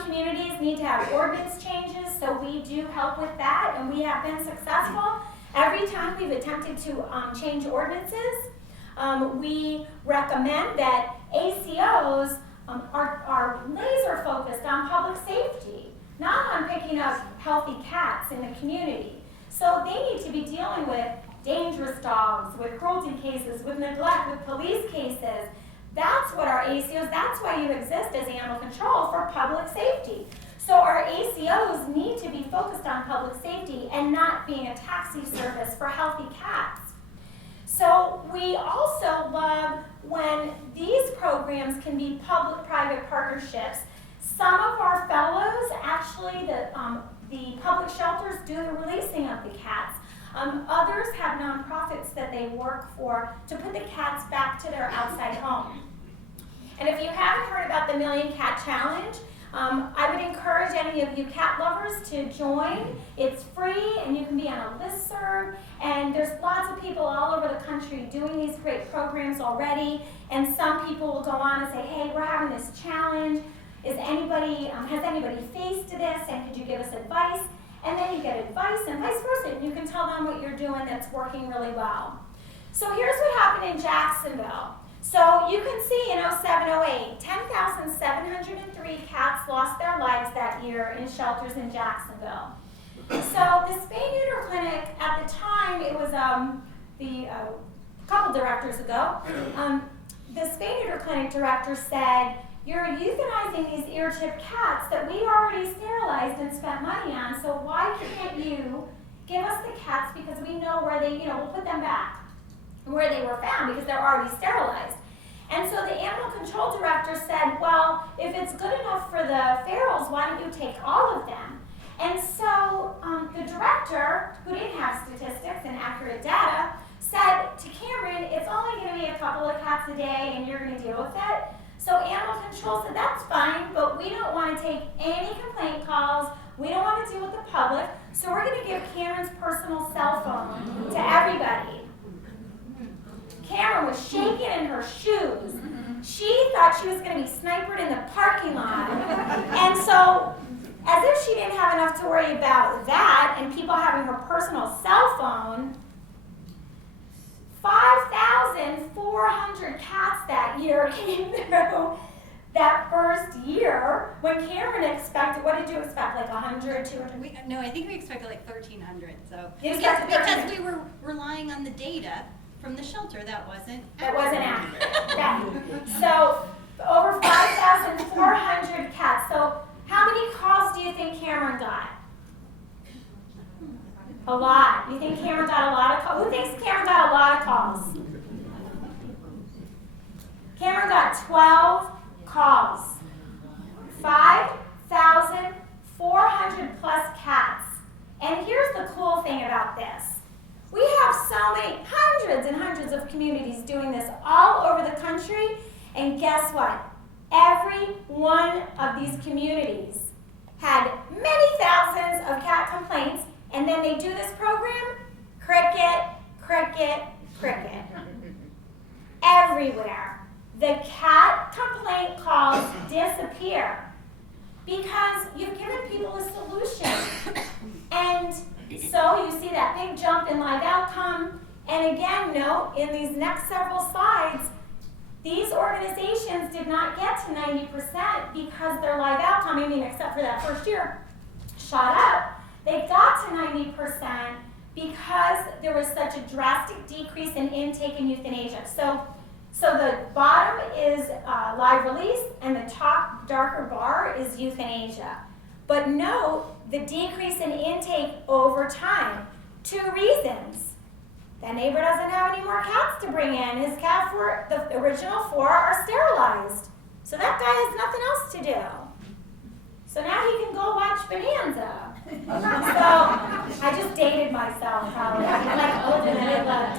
communities need to have ordinance changes, so we we do help with that, and we have been successful. Every time we've attempted to change ordinances, we recommend that ACOs are laser focused on public safety, not on picking up healthy cats in the community. So they need to be dealing with dangerous dogs, with cruelty cases, with neglect, with police cases. That's what our ACOs, that's why you exist as animal control, for public safety. So our ACOs need to be focused on public safety and not being a taxi service for healthy cats. So we also love when these programs can be public-private partnerships. Some of our fellows, actually, the public shelters do the releasing of the cats. Others have nonprofits that they work for to put the cats back to their outside home. And if you haven't heard about the Million Cat Challenge, I would encourage any of you cat lovers to join. It's free and you can be on a listserv, and there's lots of people all over the country doing these great programs already, and some people will go on and say, hey, we're having this challenge. Has anybody faced this, and could you give us advice? And then you get advice and vice versa, and you can tell them what you're doing that's working really well. So here's what happened in Jacksonville. So you can see in 07-08, 10,703 cats lost their lives that year in shelters in Jacksonville. So the spay-neuter clinic, at the time, it was a couple directors ago, the spay-neuter clinic director said, you're euthanizing these ear-tipped cats that we already sterilized and spent money on, so why can't you give us the cats, because we know where they, we'll put them back where they were found because they're already sterilized. And so the animal control director said, well, if it's good enough for the ferals, why don't you take all of them? And so the director, who didn't have statistics and accurate data, said to Cameron, it's only going to be a couple of cats a day and you're going to deal with it. So animal control said, that's fine, but we don't want to take any complaint calls. We don't want to deal with the public. So we're going to give Cameron's personal cell phone to everybody. Cameron was shaking in her shoes. She thought she was going to be sniped in the parking lot. And so, as if she didn't have enough to worry about that and people having her personal cell phone, 5,400 cats that year came through that first year, when Cameron expected, what did you expect, like 100, 200? No, I think we expected like 1,300. So You because expected we were relying on the data from the shelter that wasn't accurate. Right. So over 5,400 cats. So how many calls do you think Cameron got? A lot. You think Cameron got a lot of calls? Who thinks Cameron got a lot of calls? Cameron got 12 calls. 5,400 plus cats. And here's the cool thing about this. We have so many, hundreds and hundreds of communities doing this all over the country, and guess what? Every one of these communities had many thousands of cat complaints, and then they do this program, cricket, cricket, cricket. Everywhere. The cat complaint calls disappear because you've given people a solution. And so you see that big jump in live outcome. And again, note, in these next several slides, these organizations did not get to 90% because their live outcome, except for that first year, shot up. They got to 90% because there was such a drastic decrease in intake and euthanasia. So the bottom is live release, and the top darker bar is euthanasia. But note the decrease in intake over time. 2 reasons. That neighbor doesn't have any more cats to bring in. His cat, the original 4 are sterilized. So that guy has nothing else to do. So now he can go watch Bonanza. So I just dated myself probably. I'm like older than I look.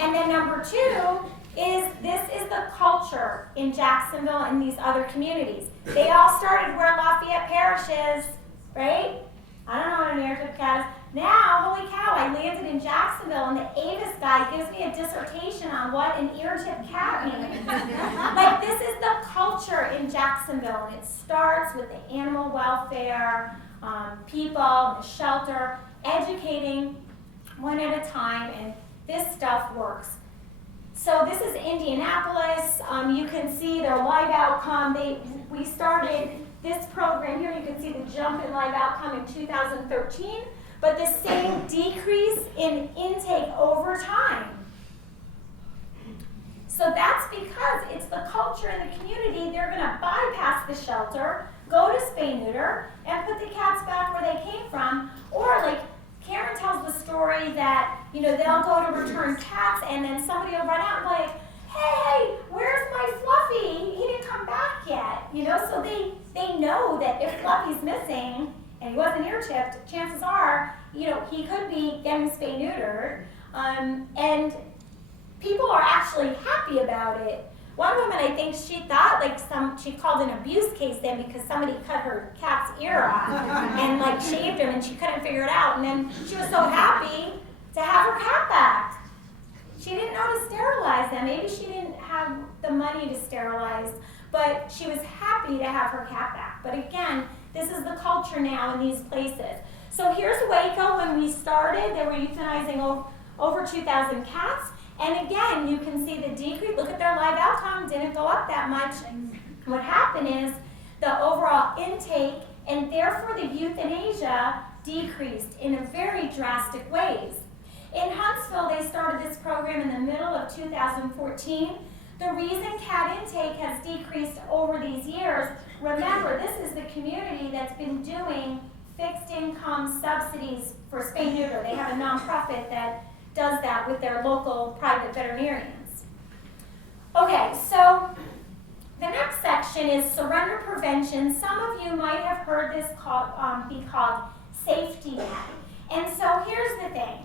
And then number 2 is this is the culture in Jacksonville and these other communities. They all started where Lafayette Parish is, right? I don't know what an ear-tipped cat is. Now, holy cow, I landed in Jacksonville and the Avis guy gives me a dissertation on what an ear-tipped cat means. Like, this is the culture in Jacksonville, and it starts with the animal welfare people, the shelter, educating one at a time, and this stuff works. So this is Indianapolis. You can see their live outcome. We started this program here. You can see the jump in live outcome in 2013, but the same decrease in intake over time. So that's because it's the culture in the community. They're going to bypass the shelter, go to spay-neuter, and put the cats back where they came from. Or like Karen tells the story that, they'll go to return cats and then somebody will run out and be like, hey, where's my Fluffy? He didn't come back yet. So they know that if Fluffy's missing and he wasn't ear-tipped, chances are, he could be getting spay-neutered. And people are actually happy about it. One woman, I think she thought she called an abuse case then because somebody cut her cat's ear off and shaved him and she couldn't figure it out. And then she was so happy to have her cat back. She didn't know to sterilize them. Maybe she didn't have the money to sterilize, but she was happy to have her cat back. But again, this is the culture now in these places. So here's Waco. When we started, they were euthanizing over 2,000 cats. And again, you can see the decrease. Look at their live outcome, didn't go up that much. What happened is the overall intake and therefore the euthanasia decreased in a very drastic ways. In Huntsville, they started this program in the middle of 2014. The reason cat intake has decreased over these years, remember, this is the community that's been doing fixed income subsidies for spay-neuter. They have a nonprofit that does that with their local private veterinarians. Okay, so the next section is surrender prevention. Some of you might have heard this be called safety net. And so here's the thing.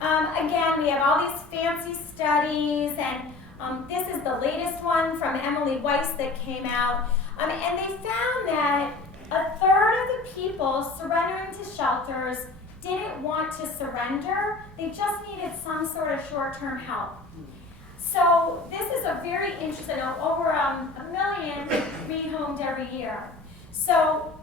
Again, we have all these fancy studies, and this is the latest one from Emily Weiss that came out. And they found that a third of the people surrendering to shelters didn't want to surrender. They just needed some sort of short-term help. So this is a very interesting, over a million rehomed every year. So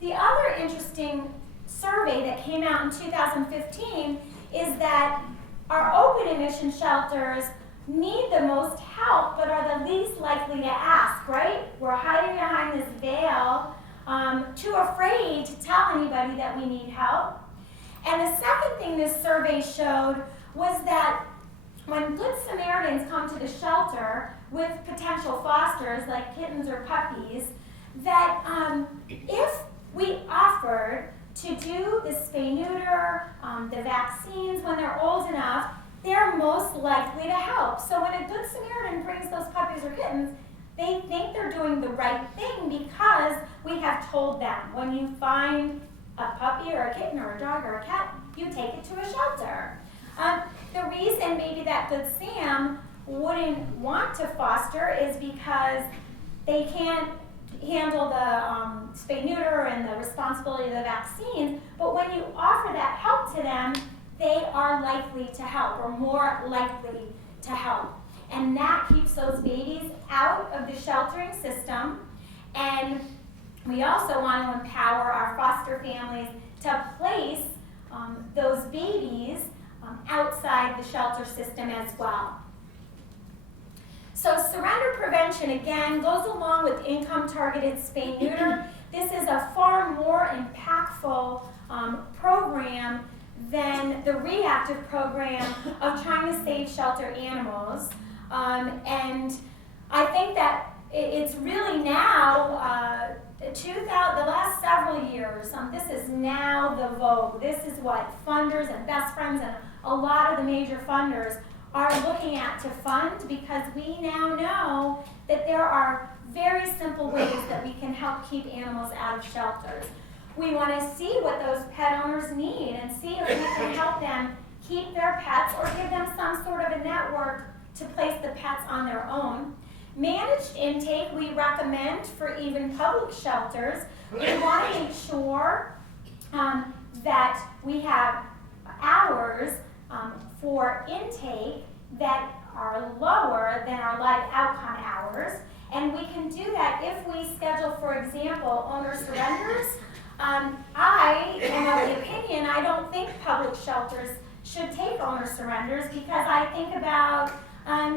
the other interesting survey that came out in 2015 is that our open admission shelters need the most help but are the least likely to ask, right? We're hiding behind this veil, too afraid to tell anybody that we need help. And the second thing this survey showed was that when Good Samaritans come to the shelter with potential fosters like kittens or puppies, that if we offered to do the spay-neuter, the vaccines when they're old enough, they're most likely to help. So when a Good Samaritan brings those puppies or kittens, they think they're doing the right thing because we have told them, when you find a puppy or a kitten or a dog or a cat, you take it to a shelter. The reason maybe that Good Sam wouldn't want to foster is because they can't handle the spay-neuter and the responsibility of the vaccine, but when you offer that help to them, they are likely to help, or more likely to help. And that keeps those babies out of the sheltering system. And we also want to empower our foster families to place those babies outside the shelter system as well. So surrender prevention, again, goes along with income-targeted spay-neuter. This is a far more impactful program than the reactive program of trying to save shelter animals. And I think that it's really now, the last several years, this is now the vogue. This is what funders and best friends and a lot of the major funders are looking at to fund, because we now know that there are very simple ways that we can help keep animals out of shelters. We want to see what those pet owners need and see if we can help them keep their pets or give them some sort of a network to place the pets on their own. Managed intake we recommend for even public shelters. We want to make sure that we have hours for intake that are lower than our live outcome hours. And we can do that if we schedule, for example, owner surrenders. I am of the opinion I don't think public shelters should take owner surrenders because I think about,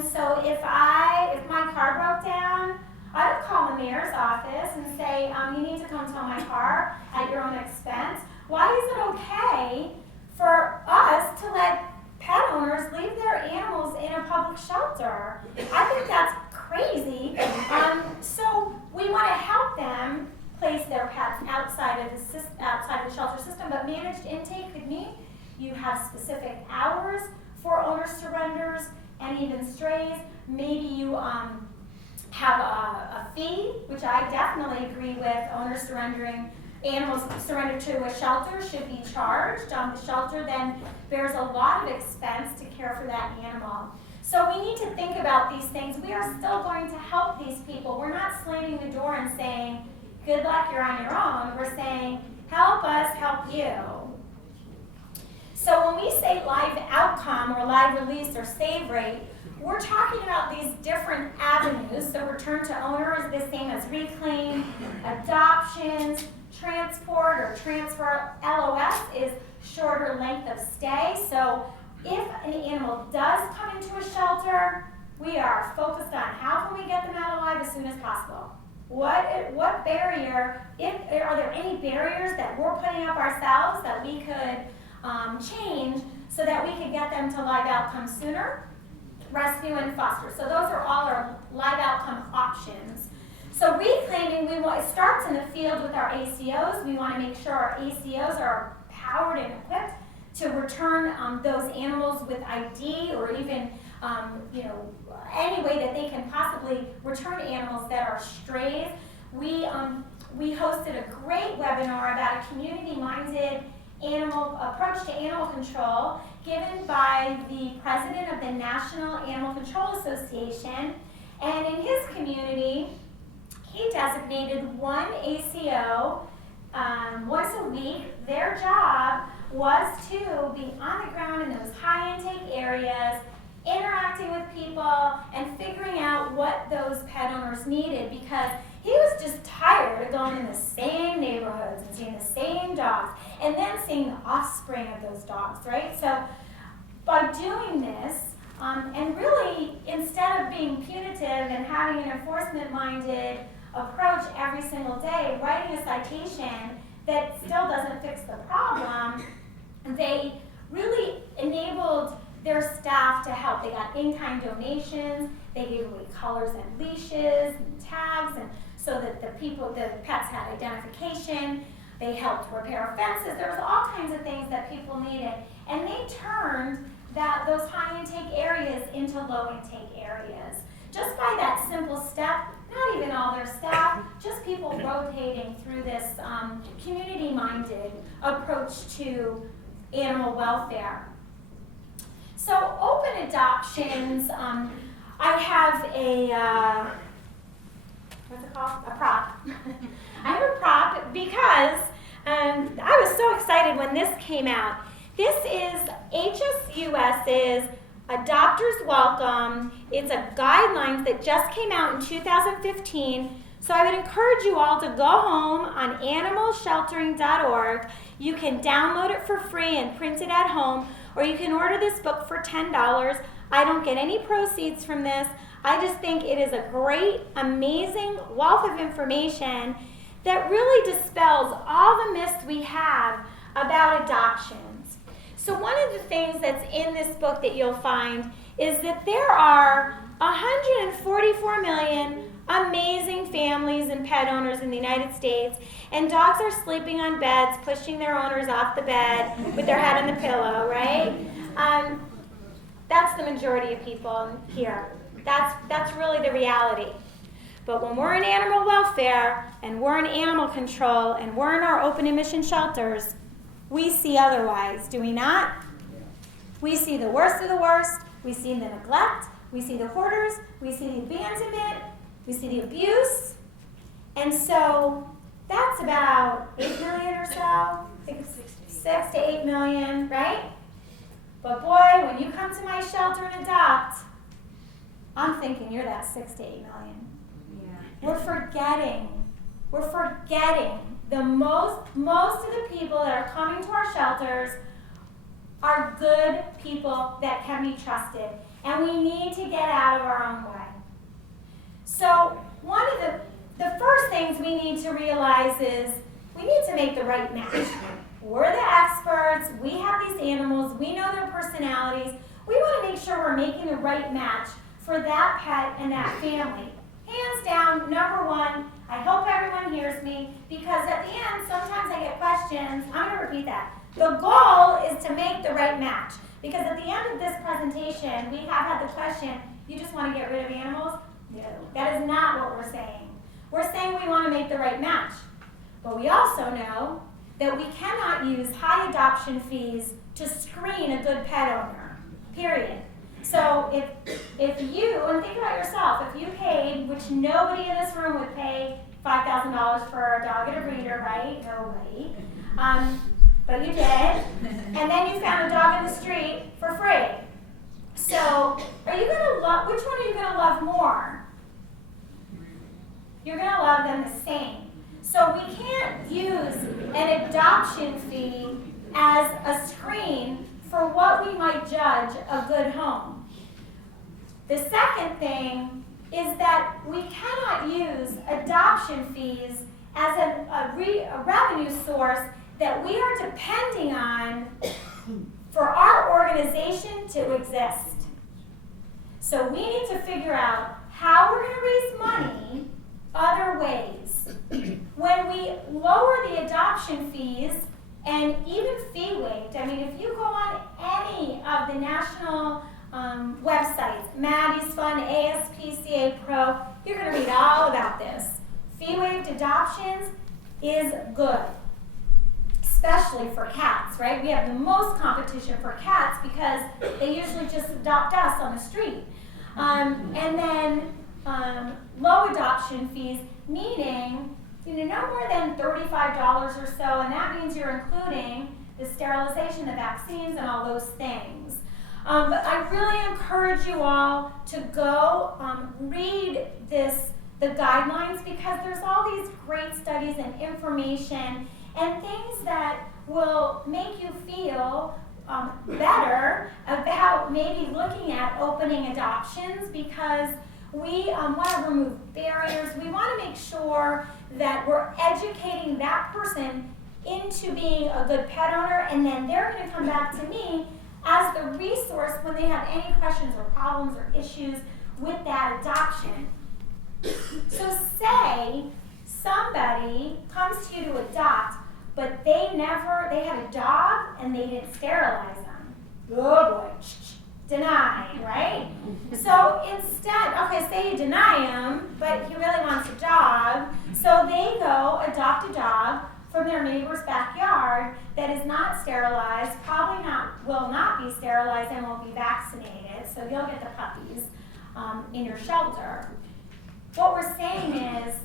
so if my car broke down, I would call the mayor's office and say, you need to come tow my car at your own expense. Why is it okay for us to let pet owners leave their animals in a public shelter? I think that's crazy. So we want to help them place their pets outside of the shelter system, but managed intake could mean you have specific hours for owner surrenders and even strays. Maybe you have a fee, which I definitely agree with. Owners surrendering animals surrendered to a shelter should be charged. The shelter then bears a lot of expense to care for that animal. So we need to think about these things. We are still going to help these people. We're not slamming the door and saying, good luck, you're on your own. We're saying, help us help you. So when we say live outcome or live release or save rate, we're talking about these different avenues. So return to owner is the same as reclaim, adoptions, transport or transfer. LOS is shorter length of stay. So if an animal does come into a shelter, we are focused on how can we get them out alive as soon as possible. What barrier, are there any barriers that we're putting up ourselves that we could change so that we could get them to live outcome sooner? Rescue and foster. So those are all our live outcome options. So reclaiming, it starts in the field with our ACOs. We want to make sure our ACOs are powered and equipped to return those animals with ID or even any way that they can possibly return animals that are strays. We hosted a great webinar about a community-minded approach to animal control given by the president of the National Animal Control Association. And in his community, he designated one ACO once a week. Their job was to be on the ground in those high intake areas, interacting with people and figuring out what those pet owners needed, because he was just tired of going in the same neighborhoods and seeing the same dogs and then seeing the offspring of those dogs, right? So by doing this, and really instead of being punitive and having an enforcement-minded approach every single day, writing a citation that still doesn't fix the problem, they really enabled their staff to help. They got in-kind donations, they gave away collars and leashes and tags, and so that the pets had identification. They helped repair fences. There was all kinds of things that people needed, and they turned those high intake areas into low intake areas. Just by that simple step, not even all their staff, just people rotating through this community-minded approach to animal welfare. So open adoptions, I have what's it called? A prop. I have a prop because I was so excited when this came out. This is HSUS's Adopters Welcome. It's a guidelines that just came out in 2015. So I would encourage you all to go home on animalsheltering.org. You can download it for free and print it at home, or you can order this book for $10. I don't get any proceeds from this. I just think it is a great, amazing wealth of information that really dispels all the myths we have about adoptions. So one of the things that's in this book that you'll find is that there are 144 million amazing families and pet owners in the United States, and dogs are sleeping on beds, pushing their owners off the bed with their head on the pillow, right? That's the majority of people here. That's really the reality. But when we're in animal welfare, and we're in animal control, and we're in our open admission shelters, we see otherwise, do we not? We see the worst of the worst. We see the neglect. We see the hoarders. We see the abandonment. We see the abuse. And so that's about 8 million or so. I think it's 6 to 8 million, right? But boy, when you come to my shelter and adopt, I'm thinking you're that 6 to 8 million. Yeah. We're forgetting most of the people that are coming to our shelters are good people that can be trusted, and we need to get out of our own way. So one of the first things we need to realize is we need to make the right match. We're the experts, we have these animals, we know their personalities. We want to make sure we're making the right match for that pet and that family. Hands down, number one, I hope everyone hears me, because at the end, sometimes I get questions. I'm going to repeat that. The goal is to make the right match, because at the end of this presentation, we have had the question, you just want to get rid of animals? No, that is not what we're saying. We're saying we want to make the right match. But we also know that we cannot use high adoption fees to screen a good pet owner, period. So if you, and think about yourself, if you paid, which nobody in this room would pay $5,000 for a dog at a breeder, right? Nobody. But you did. And then you found a dog in the street for free. So are you going to love, which one are you going to love more? You're going to love them the same. So we can't use an adoption fee as a screen for what we might judge a good home. The second thing is that we cannot use adoption fees as a revenue source that we are depending on for our organization to exist. So we need to figure out how we're going to raise money other ways. When we lower the adoption fees and even fee waived, I mean, if you go on any of the national websites, Maddie's Fund, ASPCA Pro, you're going to read all about this. Fee waived adoptions is good, especially for cats, right? We have the most competition for cats because they usually just adopt us on the street. And then low adoption fees, meaning no more than $35 or so, and that means you're including the sterilization, the vaccines, and all those things. But I really encourage you all to go read the guidelines, because there's all these great studies and information and things that will make you feel better about maybe looking at opening adoptions, because we want to remove barriers. We want to make sure that we're educating that person into being a good pet owner, and then they're going to come back to me as the resource when they have any questions or problems or issues with that adoption. So say somebody comes to you to adopt, but they had a dog and they didn't sterilize them. Oh boy, deny, right? So instead, okay, say you deny him, but he really wants a dog, so they go adopt a dog from their neighbor's backyard that is not sterilized, will not be sterilized, and will be vaccinated, so you'll get the puppies in your shelter. What we're saying is,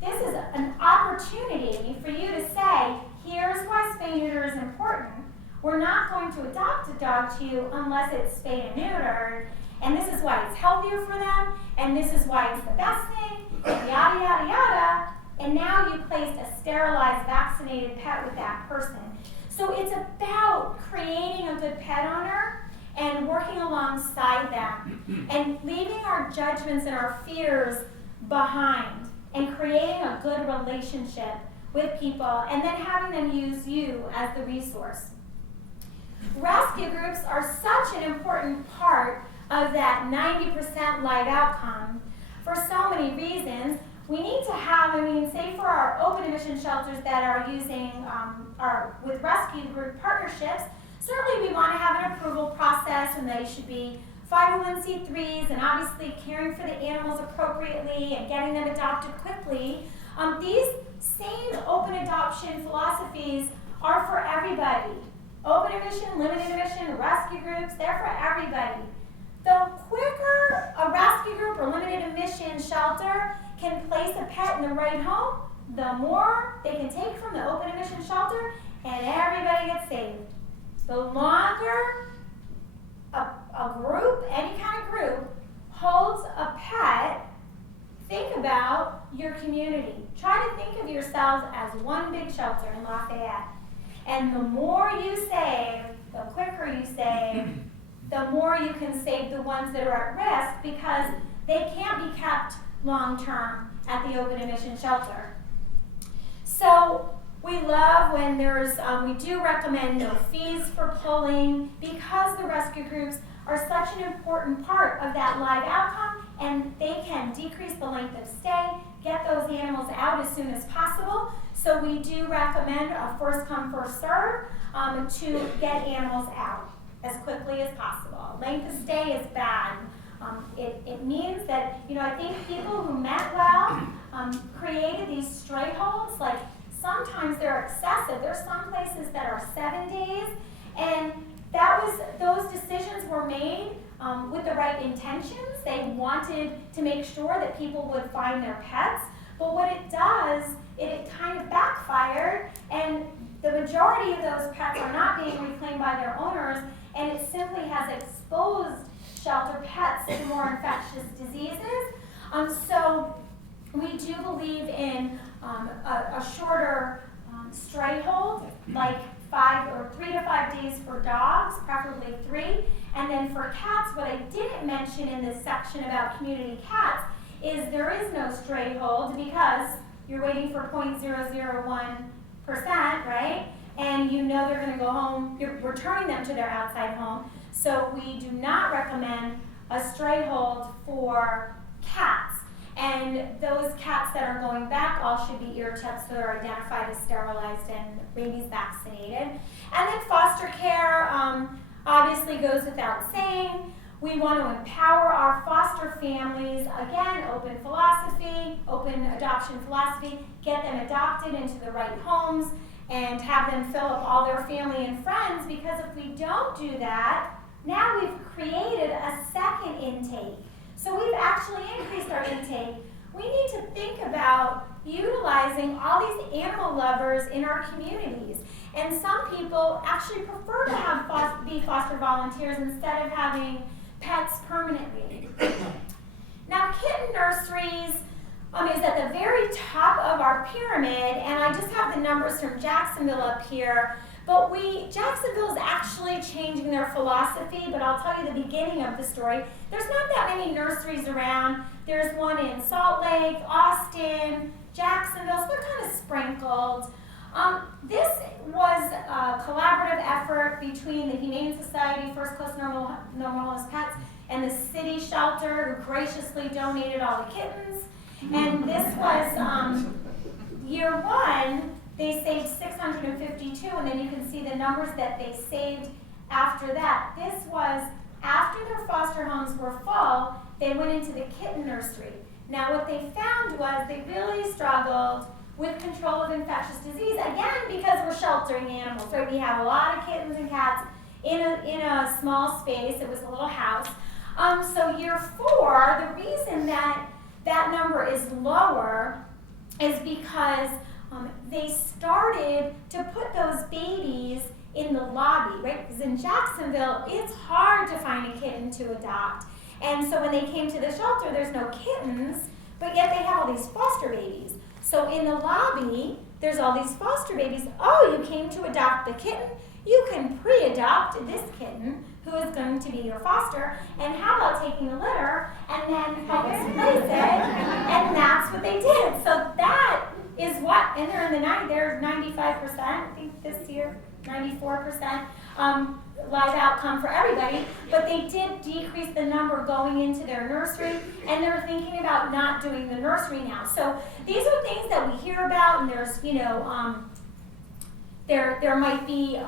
this is an opportunity for you to say, here's why spay neuter is important. We're not going to adopt a dog to you unless it's spayed and neutered, and this is why it's healthier for them, and this is why it's the best thing, yada, yada, yada. And now you placed a sterilized, vaccinated pet with that person. So it's about creating a good pet owner and working alongside them and leaving our judgments and our fears behind and creating a good relationship with people, and then having them use you as the resource. Rescue groups are such an important part of that 90% live outcome for so many reasons. We need to have, say for our open admission shelters that are using with rescue group partnerships, certainly we want to have an approval process, and they should be 501c3s, and obviously caring for the animals appropriately and getting them adopted quickly. These same open adoption philosophies are for everybody. Open admission, limited admission, rescue groups, they're for everybody. The quicker a rescue group or limited admission shelter can place a pet in the right home, the more they can take from the open admission shelter, and everybody gets saved. The longer a group, any kind of group, holds a pet, think about your community. try to think of yourselves as one big shelter in Lafayette. And the more you save, the quicker you save, the more you can save the ones that are at risk, because they can't be kept long-term at the open admission shelter. So we love when there's, we do recommend no fees for pulling, because the rescue groups are such an important part of that live outcome, and they can decrease the length of stay, get those animals out as soon as possible. So we do recommend a first come, first serve to get animals out as quickly as possible. Length of stay is bad. It means that, I think people who meant well created these stray holds. Like, sometimes they're excessive. There's some places that are 7 days, and those decisions were made with the right intentions. They wanted to make sure that people would find their pets, but what it does, it kind of backfired, and the majority of those pets are not being reclaimed by their owners, and it simply has exposed shelter pets to more infectious diseases. So we do believe in a shorter stray hold, like 3 to 5 days for dogs, preferably 3. And then for cats, what I didn't mention in this section about community cats is there is no stray hold, because you're waiting for 0.001%, right? And they're going to go home, you're returning them to their outside home. So we do not recommend a stray hold for cats. And those cats that are going back all should be ear checked, so they're identified as sterilized and rabies vaccinated. And then foster care obviously goes without saying. We want to empower our foster families. Again, open philosophy, open adoption philosophy, get them adopted into the right homes and have them fill up all their family and friends, because if we don't do that, now we've created a second intake. So we've actually increased our intake. We need to think about utilizing all these animal lovers in our communities. And some people actually prefer to have be foster volunteers instead of having pets permanently. Now, kitten nurseries is at the very top of our pyramid, and I just have the numbers from Jacksonville up here. But Jacksonville is actually changing their philosophy, but I'll tell you the beginning of the story. There's not that many nurseries around. There's one in Salt Lake, Austin, Jacksonville, so they're kind of sprinkled. This was a collaborative effort between the Humane Society, First Coast Normal Homeless Pets, and the city shelter, who graciously donated all the kittens. And this was year 1. They saved 652, and then you can see the numbers that they saved after that. This was after their foster homes were full, they went into the kitten nursery. Now what they found was they really struggled with control of infectious disease, again, because we're sheltering animals, right? We have a lot of kittens and cats in a small space. It was a little house. So year 4, the reason that number is lower is because they started to put those babies in the lobby, right? Because in Jacksonville, it's hard to find a kitten to adopt. And so when they came to the shelter, there's no kittens, but yet they have all these foster babies. So in the lobby, there's all these foster babies. Oh, you came to adopt the kitten? You can pre-adopt this kitten, who is going to be your foster, and how about taking the litter and then help us place it? And that's what they did. So that is what, and they're in the they're 95%, I think this year, 94% live outcome for everybody, but they did decrease the number going into their nursery, and they're thinking about not doing the nursery now. So these are things that we hear about, and there's, there might be,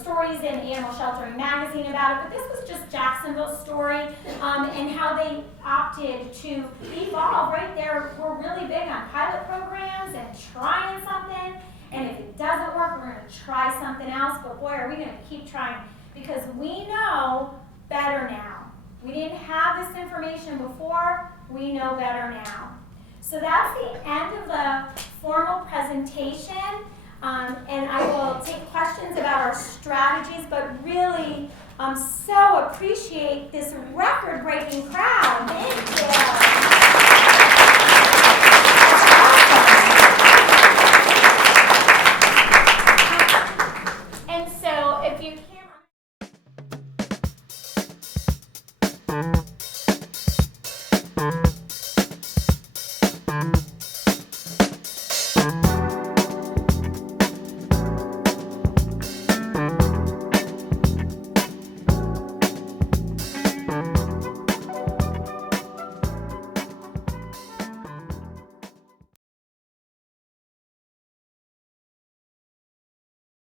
stories in Animal Sheltering Magazine about it, but this was just Jacksonville's story, and how they opted to evolve, right? We're really big on pilot programs and trying something, and if it doesn't work, we're going to try something else, but boy, are we going to keep trying, because we know better now. We didn't have this information before, we know better now. So that's the end of the formal presentation. And I will take questions about our strategies, but really so appreciate this record-breaking crowd. Thank you.